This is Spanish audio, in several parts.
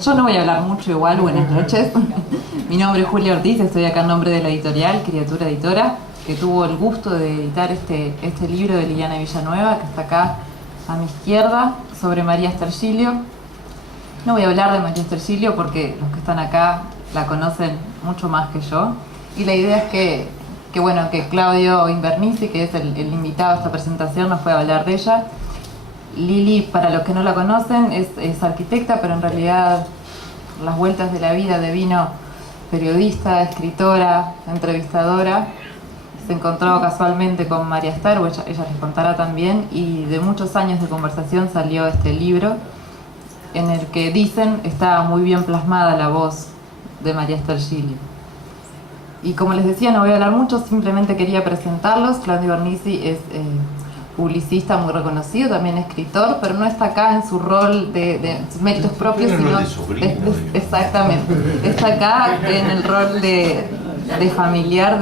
Yo no voy a hablar mucho igual, buenas noches. Mi nombre es Julia Ortiz, estoy acá en nombre de la editorial Criatura Editora, que tuvo el gusto de editar este libro de Liliana Villanueva, que está acá a mi izquierda, sobre María Stergilio. No voy a hablar de María Stergilio porque los que están acá la conocen mucho más que yo. Y la idea es que Claudio Invernizzi, que es el invitado a esta presentación, nos pueda hablar de ella. Lili, para los que no la conocen, es arquitecta, pero en realidad las vueltas de la vida devino periodista, escritora, entrevistadora. Se encontró casualmente con María Ester, ella les contará también, y de muchos años de conversación salió este libro en el que dicen está muy bien plasmada la voz de María Stergilio. Y como les decía, no voy a hablar mucho, simplemente quería presentarlos. Claudio Invernizzi es publicista muy reconocido, también escritor, pero no está acá en su rol de sus méritos propios, sino exactamente, está acá en el rol de familiar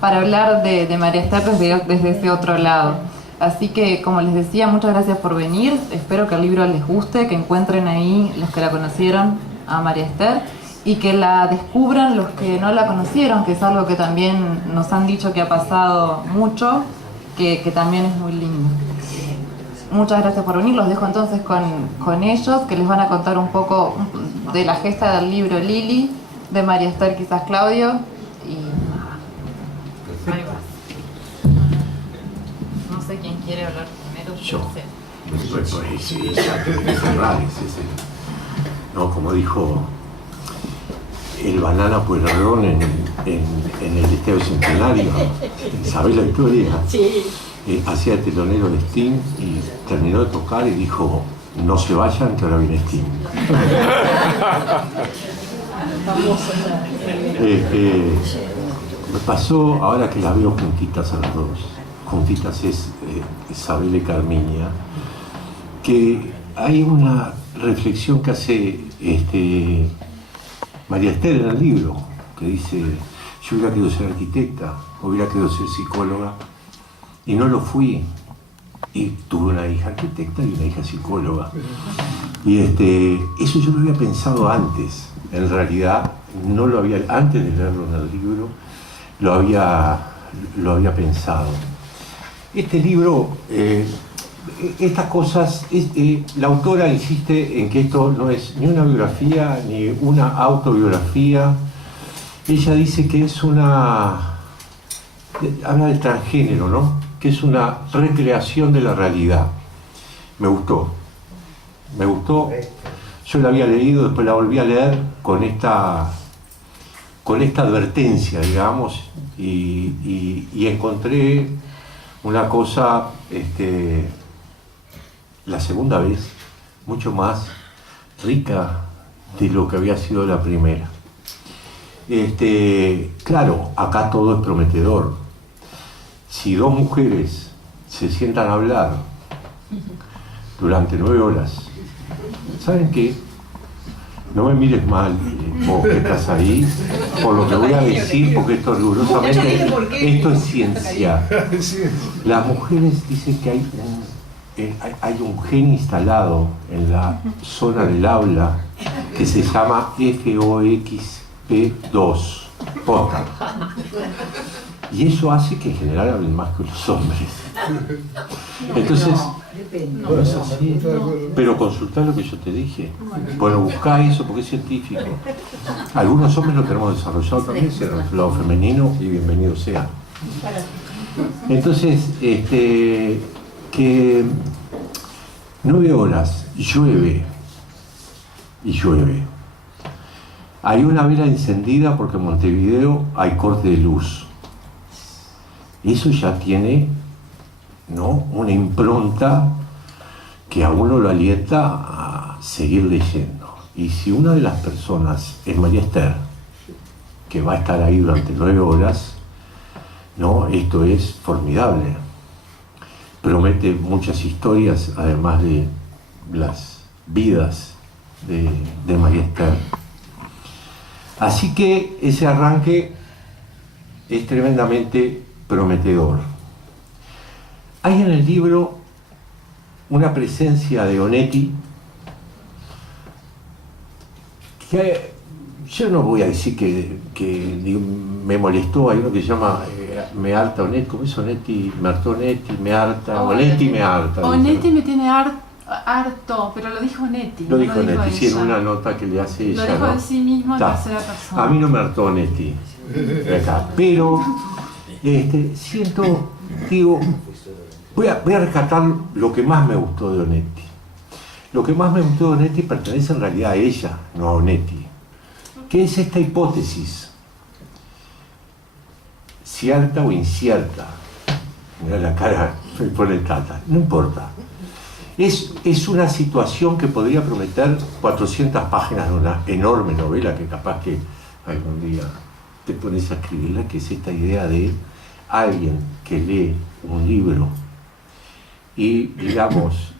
para hablar de María Ester desde ese otro lado. Así que, como les decía, muchas gracias por venir. Espero que el libro les guste, que encuentren ahí los que la conocieron a María Ester y que la descubran los que no la conocieron, que es algo que también nos han dicho que ha pasado mucho, que también es muy lindo. Muchas gracias por venir. Los dejo entonces con ellos, que les van a contar un poco de la gesta del libro Lili, de María Ester quizás Claudio, y ahí va. No sé quién quiere hablar primero. Yo. No, como dijo el Banana Pueyrredón en el Estadio Centenario, ¿sabés la historia? Sí. Hacía el telonero de Sting y terminó de tocar y dijo: no se vayan, que ahora viene Sting. Me pasó, ahora que las veo juntitas a las dos, juntitas es Isabel y Carmiña, que hay una reflexión que hace María Ester en el libro, que dice: yo hubiera querido ser arquitecta, hubiera querido ser psicóloga, y no lo fui, y tuve una hija arquitecta y una hija psicóloga. Y eso yo lo había pensado antes, en realidad no lo había, antes de leerlo en el libro, lo había pensado. Este libro, estas cosas, la autora insiste en que esto no es ni una biografía ni una autobiografía. Ella dice que es habla del transgénero, ¿no? Que es una recreación de la realidad. Me gustó. Yo la había leído, después la volví a leer con esta advertencia, digamos, y encontré una cosa, la segunda vez, mucho más rica de lo que había sido la primera. Claro, acá todo es prometedor. Si dos mujeres se sientan a hablar durante 9 horas, ¿saben qué? No me mires mal, vos que estás ahí, por lo que voy a decir, porque esto rigurosamente, esto es ciencia. Las mujeres dicen que hay un gen instalado en la zona del aula que se llama FOXP2, posta. Y eso hace que en general hablen más que los hombres. Entonces, no es así. Pero consultá lo que yo te dije. Bueno, buscá eso porque es científico. Algunos hombres lo tenemos desarrollado también, sea el lado femenino, y bienvenido sea. Entonces, que 9 horas, llueve, y llueve. Hay una vela encendida porque en Montevideo hay corte de luz. Eso ya tiene, ¿no?, una impronta que a uno lo alienta seguir leyendo. Y si una de las personas es María Esther, que va a estar ahí durante 9 horas, ¿no? Esto es formidable. Promete muchas historias, además de las vidas de María Esther. Así que ese arranque es tremendamente prometedor. Hay en el libro una presencia de Onetti que yo no voy a decir que me molestó. Hay uno que se llama Me harta Onetti. ¿Cómo es Onetti? Me hartó Onetti, me harta. Onetti me harta. Onetti me tiene harto, pero lo dijo Onetti. Lo dijo no lo Onetti, dijo sí, en ella. una nota que le hace ella. Lo dijo ¿no? de sí mismo en Ta. tercera persona. A mí no me hartó Onetti. Acá. Pero siento, digo, voy a rescatar lo que más me gustó de Onetti. Lo que más me gustó de Onetti pertenece en realidad a ella, no a Onetti, que es esta hipótesis, cierta o incierta. Mira la cara, me pone Tata, no importa. Es una situación que podría prometer 400 páginas de una enorme novela que capaz que algún día te pones a escribirla, que es esta idea de alguien que lee un libro y, digamos,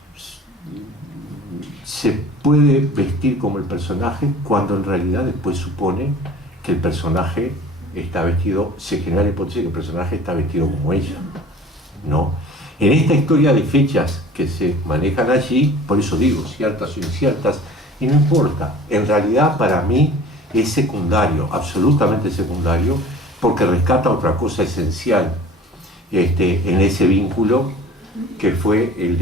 se puede vestir como el personaje cuando en realidad después supone que el personaje está vestido, se genera la hipótesis de que el personaje está vestido como ella, ¿no? En esta historia de fechas que se manejan allí, por eso digo, ciertas o inciertas, y no importa, en realidad para mí es secundario, absolutamente secundario, porque rescata otra cosa esencial en ese vínculo que fue el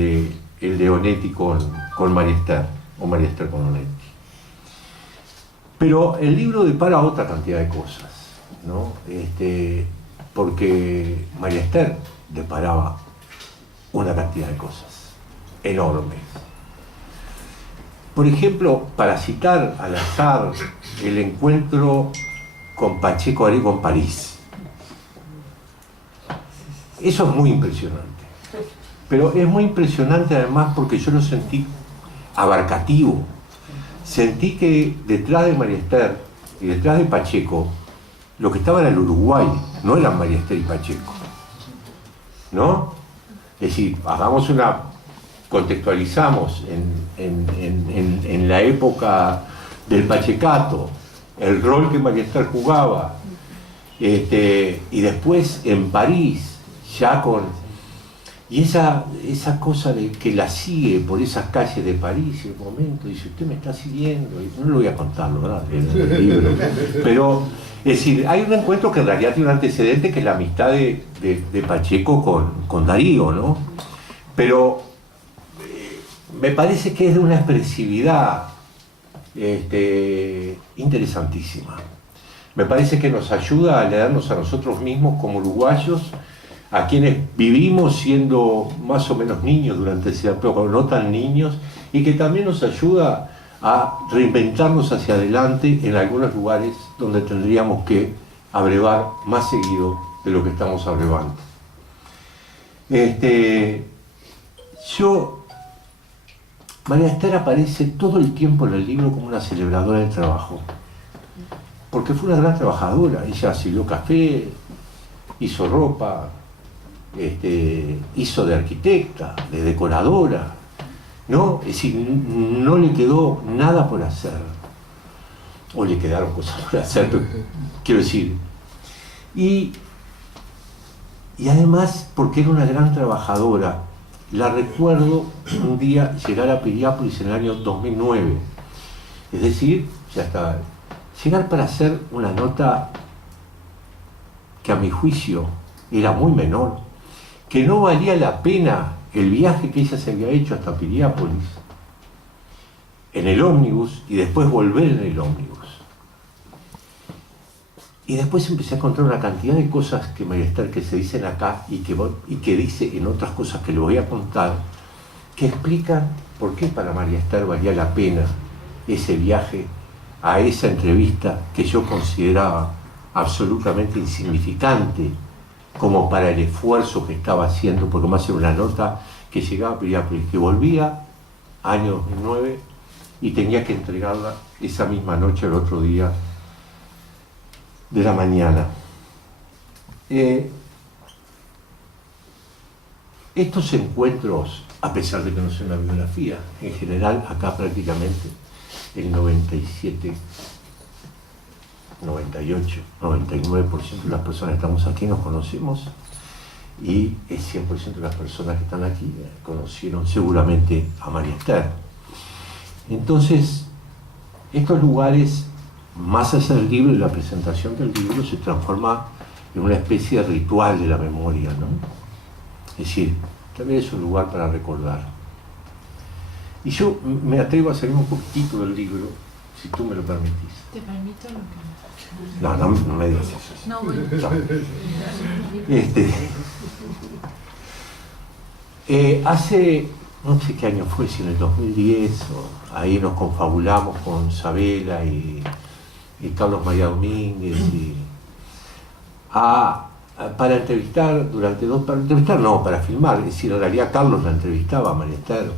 de Onetti con María Esther, o María Esther con Onetti. Pero el libro depara otra cantidad de cosas, ¿no? Porque María Esther deparaba una cantidad de cosas enormes. Por ejemplo, para citar al azar el encuentro con Pacheco Areco en París. Eso es muy impresionante. Pero es muy impresionante además porque yo lo sentí abarcativo. Sentí que detrás de María Esther y detrás de Pacheco, lo que estaba era el Uruguay, no eran María Esther y Pacheco, ¿no? Es decir, contextualizamos en la época del Pachecato, el rol que María Esther jugaba, y después en París, ya con... Y esa cosa de que la sigue por esas calles de París, en un momento, dice, usted me está siguiendo, y no lo voy a contar, ¿verdad? En el libro. Pero, es decir, hay un encuentro que en realidad tiene un antecedente, que es la amistad de Pacheco con Darío, ¿no? Pero me parece que es de una expresividad interesantísima. Me parece que nos ayuda a leernos a nosotros mismos como uruguayos, a quienes vivimos siendo más o menos niños durante ese época, no tan niños, y que también nos ayuda a reinventarnos hacia adelante en algunos lugares donde tendríamos que abrevar más seguido de lo que estamos abrevando. María Esther aparece todo el tiempo en el libro como una celebradora del trabajo, porque fue una gran trabajadora. Ella sirvió café, hizo ropa, hizo de arquitecta, de decoradora, ¿no? Es decir, no le quedó nada por hacer, o le quedaron cosas por hacer, quiero decir. Y además, porque era una gran trabajadora, la recuerdo un día llegar a Piriápolis en el año 2009, es decir, ya estaba, llegar para hacer una nota que a mi juicio era muy menor, que no valía la pena el viaje que ella se había hecho hasta Piriápolis en el ómnibus y después volver en el ómnibus. Y después empecé a encontrar una cantidad de cosas que María Esther que se dicen acá y que dice en otras cosas que le voy a contar, que explican por qué para María Esther valía la pena ese viaje a esa entrevista que yo consideraba absolutamente insignificante como para el esfuerzo que estaba haciendo, porque más era una nota que llegaba a Piriápolis, que volvía, año 2009, y tenía que entregarla esa misma noche, el otro día de la mañana. Estos encuentros, a pesar de que no sea una biografía, en general acá prácticamente el 97, 98, 99% de las personas que estamos aquí nos conocemos, y el 100% de las personas que están aquí conocieron seguramente a María Esther. Entonces, estos lugares, más allá del libro y la presentación del libro, se transforma en una especie de ritual de la memoria, ¿no? Es decir, también es un lugar para recordar. Y yo me atrevo a salir un poquitito del libro, si tú me lo permitís. ¿Te permito lo que...? No me digas eso. No, bueno. Hace, no sé qué año fue, si en el 2010, ahí nos confabulamos con Sabela y Carlos María Domínguez, para entrevistar para filmar, es decir, en realidad Carlos la entrevistaba a María Esther.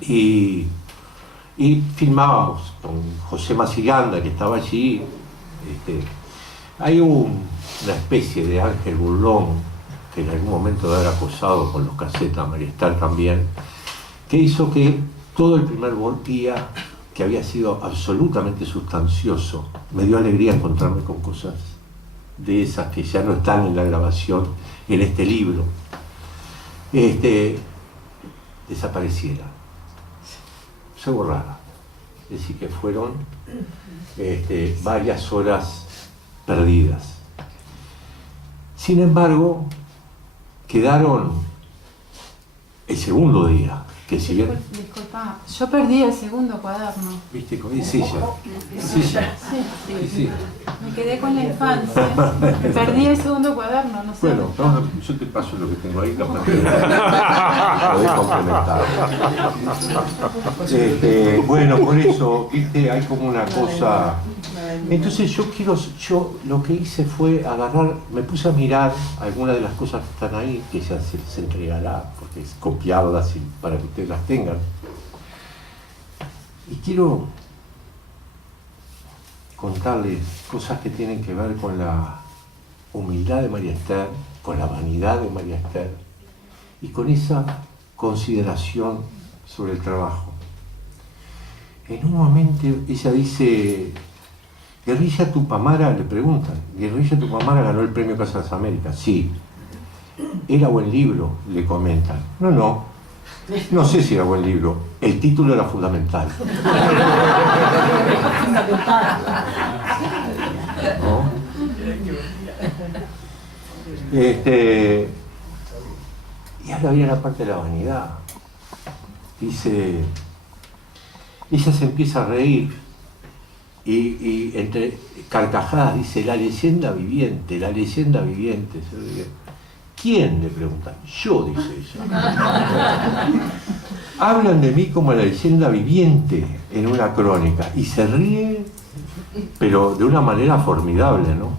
Y filmábamos con José Maciganda, que estaba allí. Hay una especie de Ángel Burlón, que en algún momento de haber acosado con los casetas a María Esther también, que hizo que todo el primer día, que había sido absolutamente sustancioso, me dio alegría encontrarme con cosas de esas que ya no están en la grabación, en este libro, desapareciera, se borrara. Es decir, que fueron varias horas perdidas. Sin embargo, quedaron el segundo día, que si bien... Disculpa, yo perdí el segundo cuaderno. ¿Viste? Es ella. Sí. Me quedé con la infancia. Perdí el segundo cuaderno, no sé. Bueno, yo te paso lo que tengo ahí, capaz que podés complementar. Bueno, por eso, ¿viste? Hay como una cosa... Entonces yo lo que hice fue agarrar, me puse a mirar algunas de las cosas que están ahí, que ya se entregará, porque es copiarlas para que ustedes las tengan. Y quiero contarles cosas que tienen que ver con la humildad de María Esther, con la vanidad de María Esther y con esa consideración sobre el trabajo. En un momento ella dice: Guerrilla Tupamara, le preguntan, Guerrilla Tupamara ganó el premio Casa de las Américas. Sí. ¿Era buen libro?, le comentan. No sé si era buen libro, el título era fundamental. ¿No? Y ahora viene la parte de la vanidad. Dice, ella se empieza a reír y entre carcajadas dice: la leyenda viviente, la leyenda viviente. ¿Quién?, le preguntan. Yo, dice ella. Hablan de mí como la leyenda viviente en una crónica, y se ríe, pero de una manera formidable, ¿no?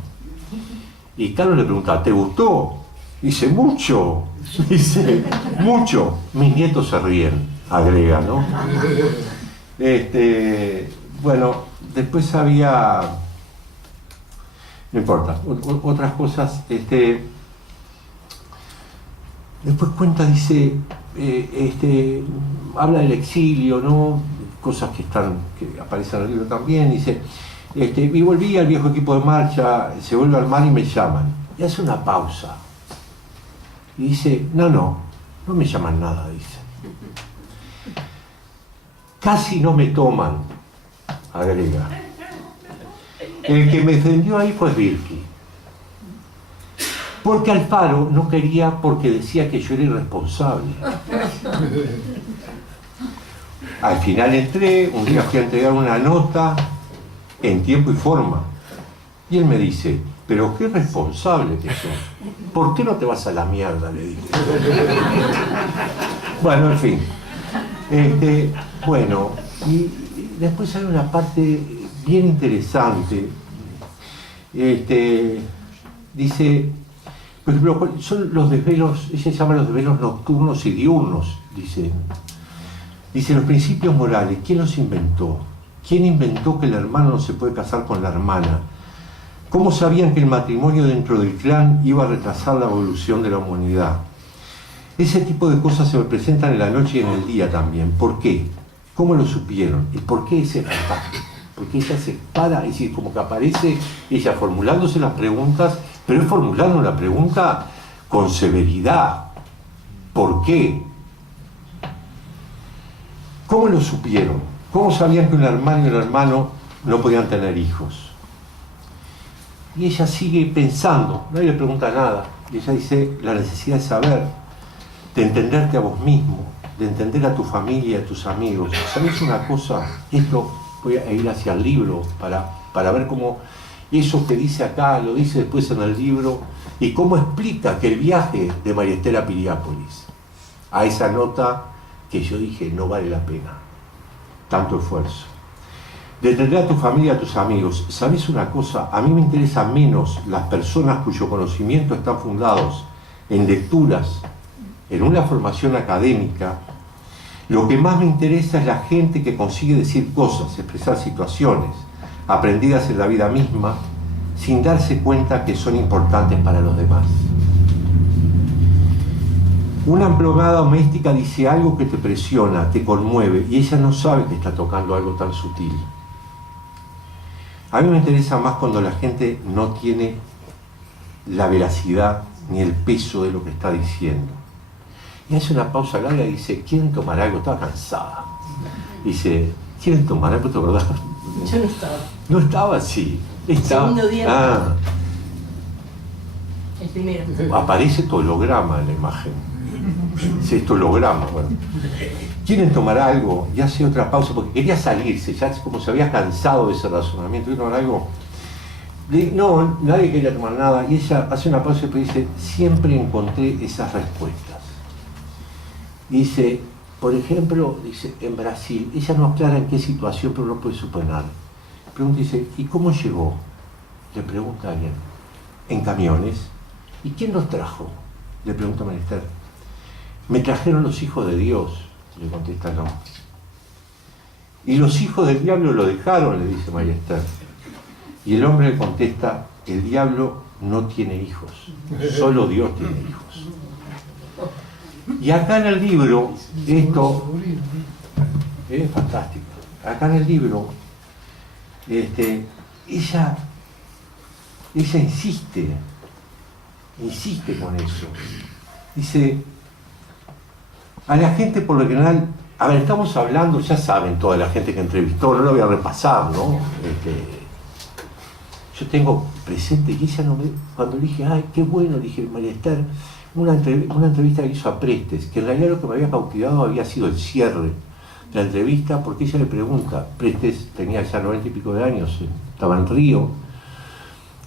Y Carlos le pregunta: ¿te gustó? Dice: mucho. Dice: mucho. Mis nietos se ríen, agrega, ¿no? Bueno, después había, no importa, otras cosas. Después cuenta, dice, habla del exilio, ¿no? Cosas que aparecen en el libro también. Dice, y volví al viejo equipo de marcha, se vuelve al mar y me llaman. Y hace una pausa. Y dice: no me llaman nada, dice. Casi no me toman, agrega. El que me defendió ahí fue Virki. Porque Alfaro no quería, porque decía que yo era irresponsable. Al final entré, un día fui a entregar una nota en tiempo y forma. Y él me dice: pero qué responsable que sos. ¿Por qué no te vas a la mierda?, le dije. Bueno, en fin. Bueno, y después hay una parte bien interesante. Dice, por ejemplo, son los desvelos, ella llama los desvelos nocturnos y diurnos, dice. Dice, los principios morales, ¿quién los inventó? ¿Quién inventó que el hermano no se puede casar con la hermana? ¿Cómo sabían que el matrimonio dentro del clan iba a retrasar la evolución de la humanidad? Ese tipo de cosas se me presentan en la noche y en el día también. ¿Por qué? ¿Cómo lo supieron? ¿Y por qué ese fantasma? Porque ella se para, es decir, como que aparece ella formulándose las preguntas, pero es formulando una pregunta con severidad. ¿Por qué? ¿Cómo lo supieron? ¿Cómo sabían que un hermano y un hermano no podían tener hijos? Y ella sigue pensando, nadie le pregunta nada. Y ella dice, la necesidad de saber, de entenderte a vos mismo, de entender a tu familia, a tus amigos. ¿Sabes una cosa? Esto voy a ir hacia el libro para ver cómo eso que dice acá lo dice después en el libro y cómo explica que el viaje de María Esther a Piriápolis, a esa nota que yo dije no vale la pena tanto esfuerzo, de entender a tu familia, a tus amigos. ¿Sabes una cosa? A mí me interesan menos las personas cuyo conocimiento están fundados en lecturas, en una formación académica. Lo que más me interesa es la gente que consigue decir cosas, expresar situaciones aprendidas en la vida misma sin darse cuenta que son importantes para los demás. Una emplomada doméstica dice algo que te presiona, te conmueve, y ella no sabe que está tocando algo tan sutil. A mí me interesa más cuando la gente no tiene la veracidad ni el peso de lo que está diciendo. Y hace una pausa larga y dice, ¿quieren tomar algo? Estaba cansada. Dice, ¿quieren tomar algo? ¿Te acordás? Yo no estaba. No estaba así. Estaba... Segundo día. Ah, El primero. aparece tu holograma en la imagen. Sí, es tu holograma. Bueno. ¿Quieren tomar algo? Y hace otra pausa porque quería salirse, ya como se había cansado de ese razonamiento. ¿Quieren tomar algo? No, nadie quería tomar nada. Y ella hace una pausa y dice, siempre encontré esas respuestas. Dice, por ejemplo, dice, en Brasil, ella no aclara en qué situación, pero no puede suponer. Pregunta, dice, ¿y cómo llegó? Le pregunta a alguien. En camiones. ¿Y quién los trajo? Le pregunta María Esther. Me trajeron los hijos de Dios, le contesta no. Y los hijos del diablo lo dejaron, le dice María Esther. Y el hombre le contesta, el diablo no tiene hijos, solo Dios tiene hijos. Y acá en el libro, esto es fantástico. Acá en el libro, ella insiste con eso. Dice, a la gente por lo general, a ver, estamos hablando, ya saben toda la gente que entrevistó, no lo voy a repasar, ¿no? Yo tengo presente que ella no me... Cuando le dije, ay, qué bueno, dije, María Esther, una entrevista que hizo a Prestes, que en realidad lo que me había cautivado había sido el cierre de la entrevista, porque ella le pregunta, Prestes tenía ya 90 y pico de años, estaba en Río,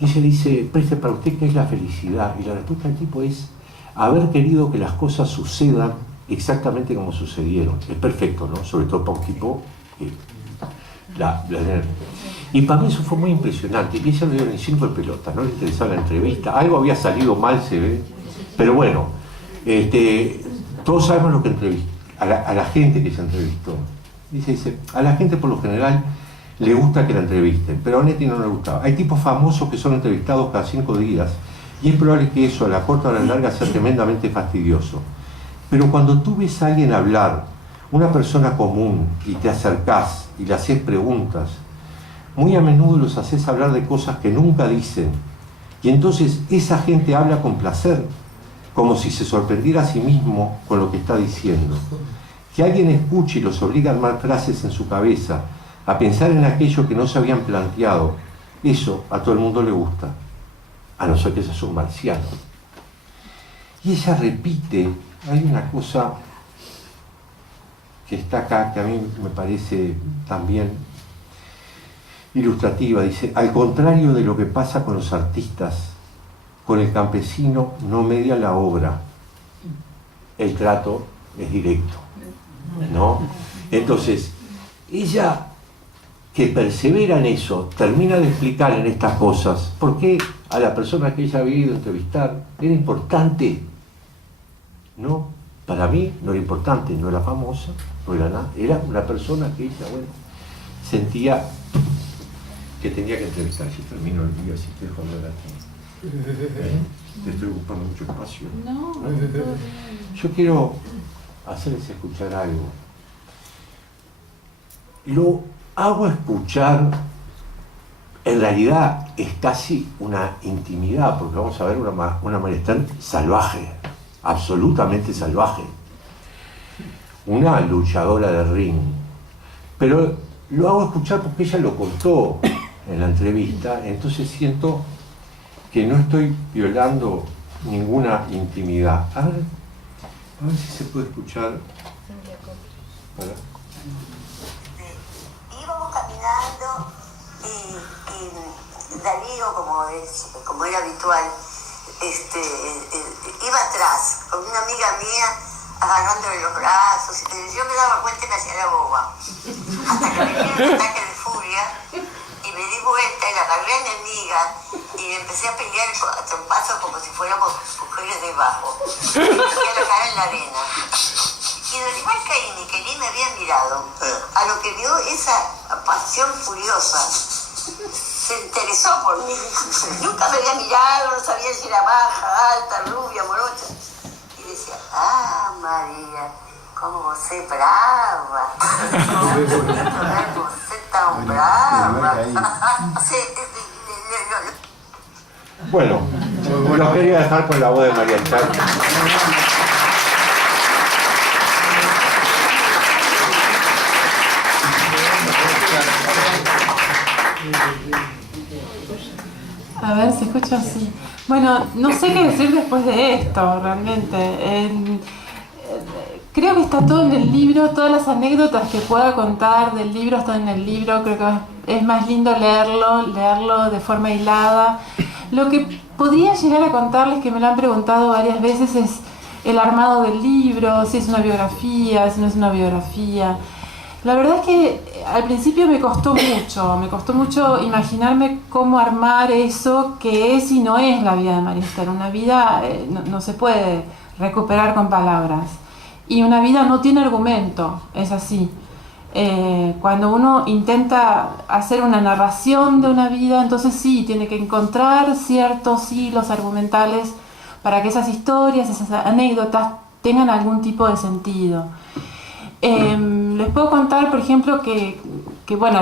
y ella dice, Prestes, ¿para usted qué es la felicidad? Y la respuesta del tipo es, haber querido que las cosas sucedan exactamente como sucedieron. Es perfecto, ¿no? Sobre todo para un tipo y para mí eso fue muy impresionante. Y ella no dio ni 5 de pelota, no le interesaba la entrevista, algo había salido mal, se ve, pero bueno, todos sabemos lo que entrevistó, a la gente que se entrevistó. Dice, a la gente por lo general le gusta que la entrevisten, pero a Netti no le gustaba. Hay tipos famosos que son entrevistados cada 5 días y es probable que eso a la corta o a la larga sea tremendamente fastidioso. Pero cuando tú ves a alguien hablar, una persona común, y te acercás y le haces preguntas, muy a menudo los haces hablar de cosas que nunca dicen. Y entonces esa gente habla con placer, como si se sorprendiera a sí mismo con lo que está diciendo. Que alguien escuche y los obliga a armar frases en su cabeza, a pensar en aquello que no se habían planteado, eso a todo el mundo le gusta, a no ser que seas un marciano. Y ella repite, hay una cosa que está acá que a mí me parece también ilustrativa, dice, al contrario de lo que pasa con los artistas, con el campesino no media la obra, el trato es directo, ¿no? Entonces, ella que persevera en eso, termina de explicar en estas cosas por qué a la persona que ella había ido a entrevistar era importante, ¿no? para mí no era importante, no era famosa, no era nada, era una persona que ella, bueno, sentía que tenía que entrevistar. Yo termino el día, si te dejo hablar aquí. Te estoy ocupando mucho espacio. No. Yo quiero hacerles escuchar algo. Lo hago escuchar, en realidad es casi una intimidad, porque vamos a ver una María Esther salvaje, absolutamente salvaje, una luchadora de ring, pero lo hago escuchar porque ella lo contó en la entrevista, entonces siento que no estoy violando ninguna intimidad. A ver si se puede escuchar. Íbamos caminando y Darío, como era habitual, iba atrás con una amiga mía agarrándole los brazos, y yo me daba cuenta que me hacía la boba, hasta que me dio un ataque de furia y me di vuelta y la agarré a mi amiga y empecé a pelear a trompazos como si fuéramos mujeres debajo, y me metí la cara en la arena. Y don Iván Caini, que ni me había mirado, a lo que vio esa pasión furiosa, se interesó por mí. Nunca me había mirado, no sabía si era baja, alta, rubia, morocha. Y decía, ah, María, cómo vos sos brava. Cómo vos sos tan brava. Bueno, lo quería dejar con la voz de María Esther. A ver, se escucha así. Bueno, no sé qué decir después de esto, realmente. Creo que está todo en el libro, todas las anécdotas que pueda contar del libro están en el libro. Creo que es más lindo leerlo de forma hilada. Lo que podría llegar a contarles, que me lo han preguntado varias veces, es el armado del libro, si es una biografía, si no es una biografía. La verdad es que al principio me costó mucho imaginarme cómo armar eso que es y no es la vida de María Esther. Una vida no se puede recuperar con palabras, y una vida no tiene argumento, es así. Cuando uno intenta hacer una narración de una vida, entonces sí, tiene que encontrar ciertos hilos argumentales para que esas historias, esas anécdotas tengan algún tipo de sentido. Les puedo contar, por ejemplo, que bueno,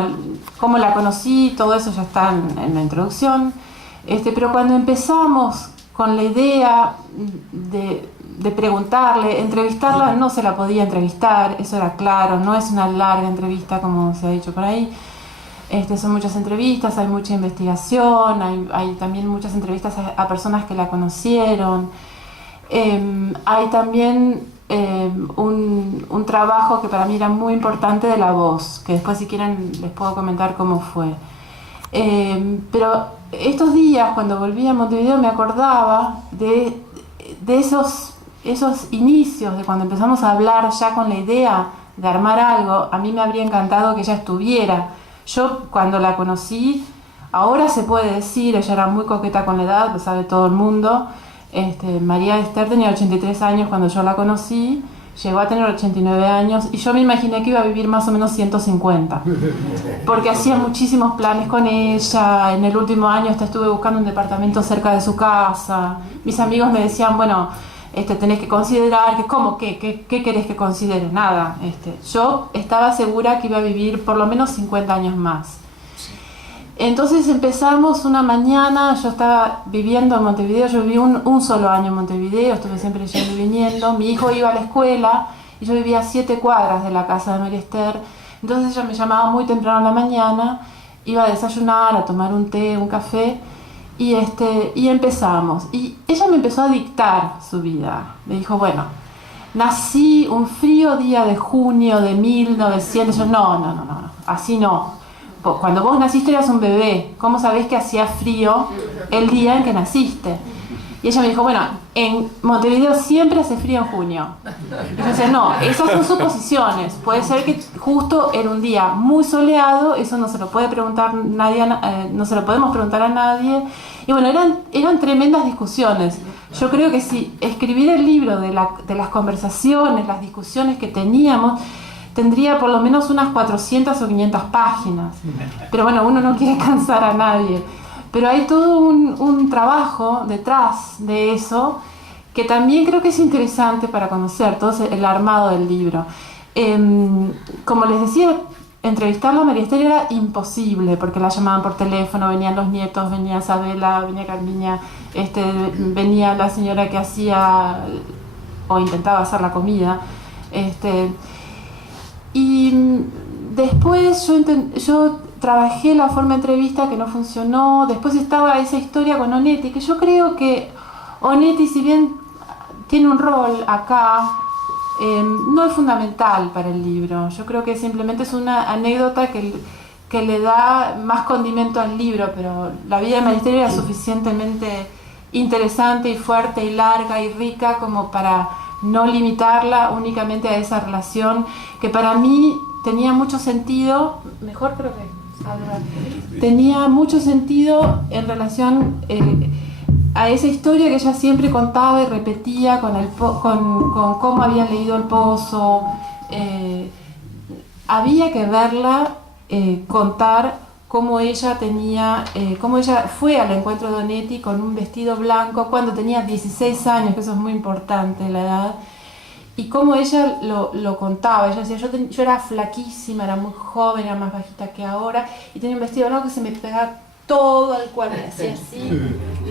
cómo la conocí, todo eso ya está en la introducción, pero cuando empezamos con la idea de preguntarle, entrevistarla, no se la podía entrevistar, eso era claro, no es una larga entrevista como se ha dicho por ahí. Son muchas entrevistas, hay mucha investigación, hay también muchas entrevistas a personas que la conocieron. Hay también un trabajo que para mí era muy importante de la voz, que después si quieren les puedo comentar cómo fue. Pero estos días cuando volví a Montevideo me acordaba de esos inicios, de cuando empezamos a hablar ya con la idea de armar algo. A mí me habría encantado que ella estuviera. Yo cuando la conocí, ahora se puede decir, ella era muy coqueta con la edad, lo sabe todo el mundo. María Esther tenía 83 años cuando yo la conocí, llegó a tener 89 años y yo me imaginé que iba a vivir más o menos 150, porque hacía muchísimos planes con ella. En el último año estuve buscando un departamento cerca de su casa. Mis amigos me decían, bueno, tenés que considerar, ¿qué querés que considere? Nada. Yo estaba segura que iba a vivir por lo menos 50 años más. Entonces empezamos una mañana, yo estaba viviendo en Montevideo, yo viví un solo año en Montevideo, estuve siempre yendo y viniendo. Mi hijo iba a la escuela y yo vivía a 7 cuadras de la casa de María Esther. Entonces ella me llamaba muy temprano en la mañana, iba a desayunar, a tomar un té, un café, y empezamos. Y ella me empezó a dictar su vida. Me dijo, bueno, nací un frío día de junio de 1900. Yo, no, así no. Cuando vos naciste eras un bebé, ¿cómo sabés que hacía frío el día en que naciste? Y ella me dijo, bueno, en Montevideo siempre hace frío en junio. Y yo decía, no, esas son suposiciones. Puede ser que justo en un día muy soleado, eso no se lo puede preguntar nadie, no se lo podemos preguntar a nadie. Y bueno, eran tremendas discusiones. Yo creo que si escribir el libro de las conversaciones, las discusiones que teníamos, tendría por lo menos unas 400 o 500 páginas. Pero bueno, uno no quiere cansar a nadie. Pero hay todo un trabajo detrás de eso que también creo que es interesante para conocer, todo el armado del libro. Como les decía, entrevistarla a María Esther era imposible, porque la llamaban por teléfono, venían los nietos, venía Isabela, venía Carmiña, venía la señora que hacía o intentaba hacer la comida. Y después yo trabajé la forma de entrevista que no funcionó. Después estaba esa historia con Onetti, que yo creo que Onetti, si bien tiene un rol acá, no es fundamental para el libro. Yo creo que simplemente es una anécdota que le da más condimento al libro, pero la vida de María Esther era suficientemente interesante y fuerte y larga y rica como para no limitarla únicamente a esa relación que para mí tenía mucho sentido. Mejor creo que tenía mucho sentido en relación a esa historia que ella siempre contaba y repetía con cómo había leído El Pozo. Había que verla contar cómo ella fue al encuentro de Onetti con un vestido blanco cuando tenía 16 años, que eso es muy importante, la edad. Y cómo ella lo contaba. Ella decía, yo era flaquísima, era muy joven, era más bajita que ahora, y tenía un vestido blanco que se me pegaba todo al cuerpo, hacía así.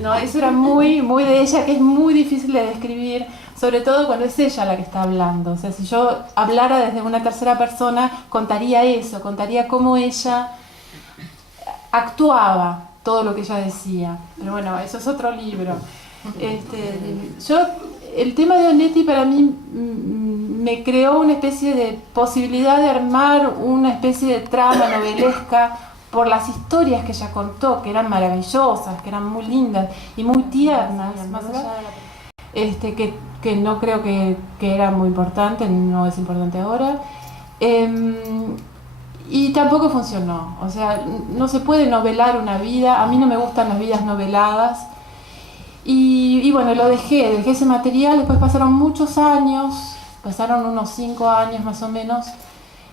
No, eso era muy, muy de ella, que es muy difícil de describir, sobre todo cuando es ella la que está hablando. O sea, si yo hablara desde una tercera persona, contaría eso, contaría cómo ella actuaba todo lo que ella decía. Pero bueno, eso es otro libro. El tema de Onetti para mí me creó una especie de posibilidad de armar una especie de trama novelesca por las historias que ella contó, que eran maravillosas, que eran muy lindas y muy tiernas, más allá que no creo que era muy importante, no es importante ahora. Y tampoco funcionó. O sea, no se puede novelar una vida. A mí no me gustan las vidas noveladas. Y bueno, lo dejé ese material. Después pasaron muchos años, pasaron unos 5 años más o menos,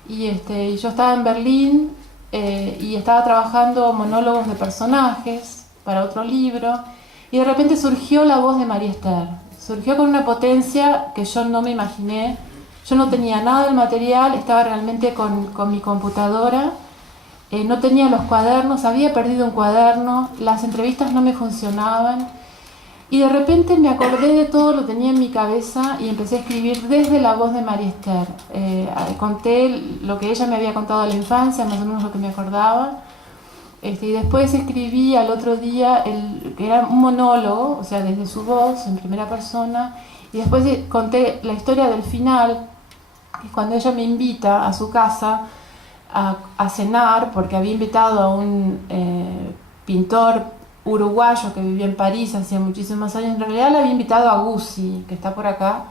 y yo estaba en Berlín y estaba trabajando monólogos de personajes para otro libro, y de repente surgió la voz de María Esther. Surgió con una potencia que yo no me imaginé. Yo no tenía nada del material, estaba realmente con mi computadora, no tenía los cuadernos, había perdido un cuaderno, las entrevistas no me funcionaban. Y de repente me acordé de todo, lo tenía en mi cabeza y empecé a escribir desde la voz de María Esther. Conté lo que ella me había contado de la infancia, más o menos lo que me acordaba. Y después escribí al otro día, que era un monólogo, o sea, desde su voz, en primera persona. Y después conté la historia del final, que es cuando ella me invita a su casa a cenar, porque había invitado a un pintor uruguayo que vivía en París hacía muchísimos años. En realidad le había invitado a Guzzi, que está por acá,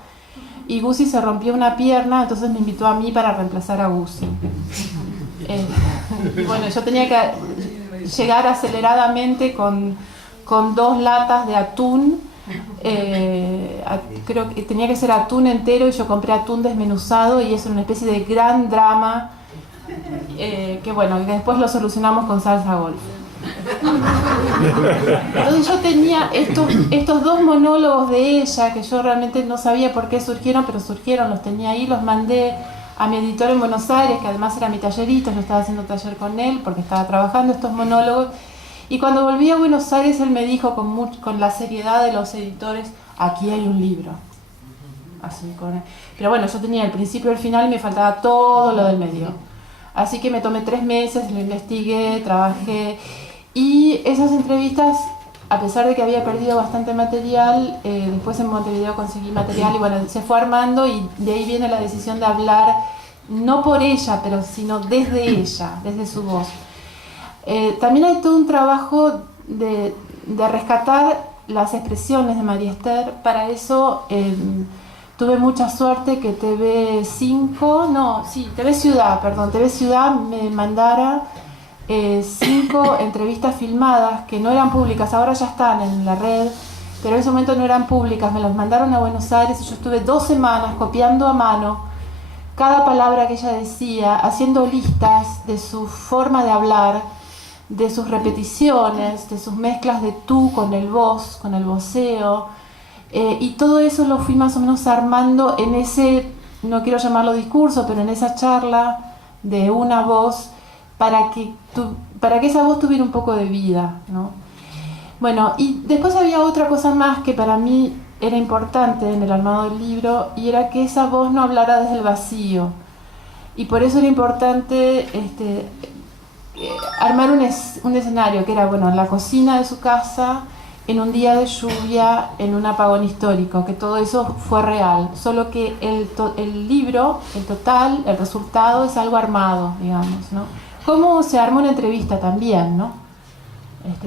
y Guzzi se rompió una pierna, entonces me invitó a mí para reemplazar a Guzzi. Bueno, yo tenía que llegar aceleradamente con 2 latas de atún. Creo que tenía que ser atún entero y yo compré atún desmenuzado, y es una especie de gran drama que bueno, y después lo solucionamos con salsa golf. Entonces yo tenía estos 2 monólogos de ella que yo realmente no sabía por qué surgieron, pero surgieron, los tenía ahí, los mandé a mi editor en Buenos Aires, que además era mi tallerista, yo estaba haciendo taller con él porque estaba trabajando estos monólogos, y cuando volví a Buenos Aires él me dijo con la seriedad de los editores, aquí hay un libro. Así, pero bueno, yo tenía el principio y el final y me faltaba todo lo del medio. Así que me tomé 3 meses, lo investigué, trabajé. Y esas entrevistas, a pesar de que había perdido bastante material, después en Montevideo conseguí material y bueno, se fue armando, y de ahí viene la decisión de hablar, no por ella, pero sino desde ella, desde su voz. También hay todo un trabajo de rescatar las expresiones de María Esther. Para eso tuve mucha suerte que TV Ciudad me mandara 5 entrevistas filmadas que no eran públicas, ahora ya están en la red, pero en ese momento no eran públicas, me las mandaron a Buenos Aires y yo estuve 2 semanas copiando a mano cada palabra que ella decía, haciendo listas de su forma de hablar, de sus repeticiones, de sus mezclas de tú con el vos, con el voceo, y todo eso lo fui más o menos armando en ese, no quiero llamarlo discurso, pero en esa charla de una voz para que esa voz tuviera un poco de vida, ¿no? Bueno, y después había otra cosa más que para mí era importante en el armado del libro, y era que esa voz no hablara desde el vacío, y por eso era importante armar un escenario que era, bueno, la cocina de su casa, en un día de lluvia, en un apagón histórico, que todo eso fue real, solo que el libro, el resultado es algo armado, digamos, ¿no? ¿Cómo se arma una entrevista también, no?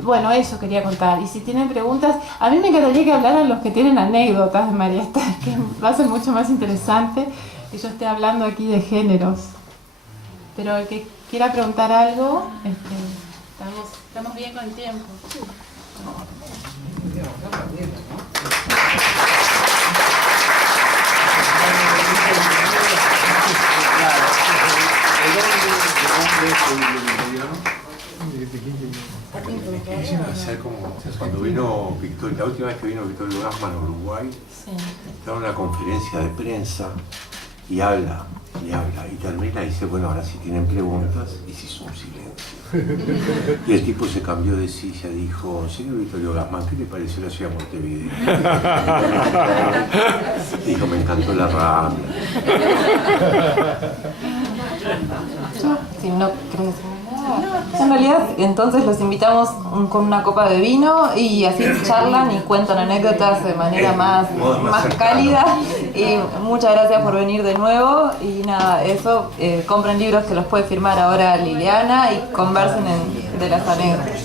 Bueno, eso quería contar. Y si tienen preguntas, a mí me encantaría que hablaran los que tienen anécdotas de María Esther, que va a ser mucho más interesante que yo esté hablando aquí de géneros. Pero el que quiera preguntar algo, estamos bien con el tiempo. Hacer como cuando vino Victoria, la última vez que vino Victoria Gassman a Uruguay, estaba en una conferencia de prensa y habla, y termina y dice, bueno, ahora si tienen preguntas, y se hizo un silencio. Y el tipo se cambió de silla, dijo, señor Victorio Gassman, ¿qué le pareció la ciudad de Montevideo? Dijo, me encantó la Rambla. Si no crees. En realidad, entonces los invitamos con una copa de vino y así charlan y cuentan anécdotas de manera más cálida. Y muchas gracias por venir de nuevo. Y nada, eso, compren libros que los puede firmar ahora Liliana y conversen de las anécdotas.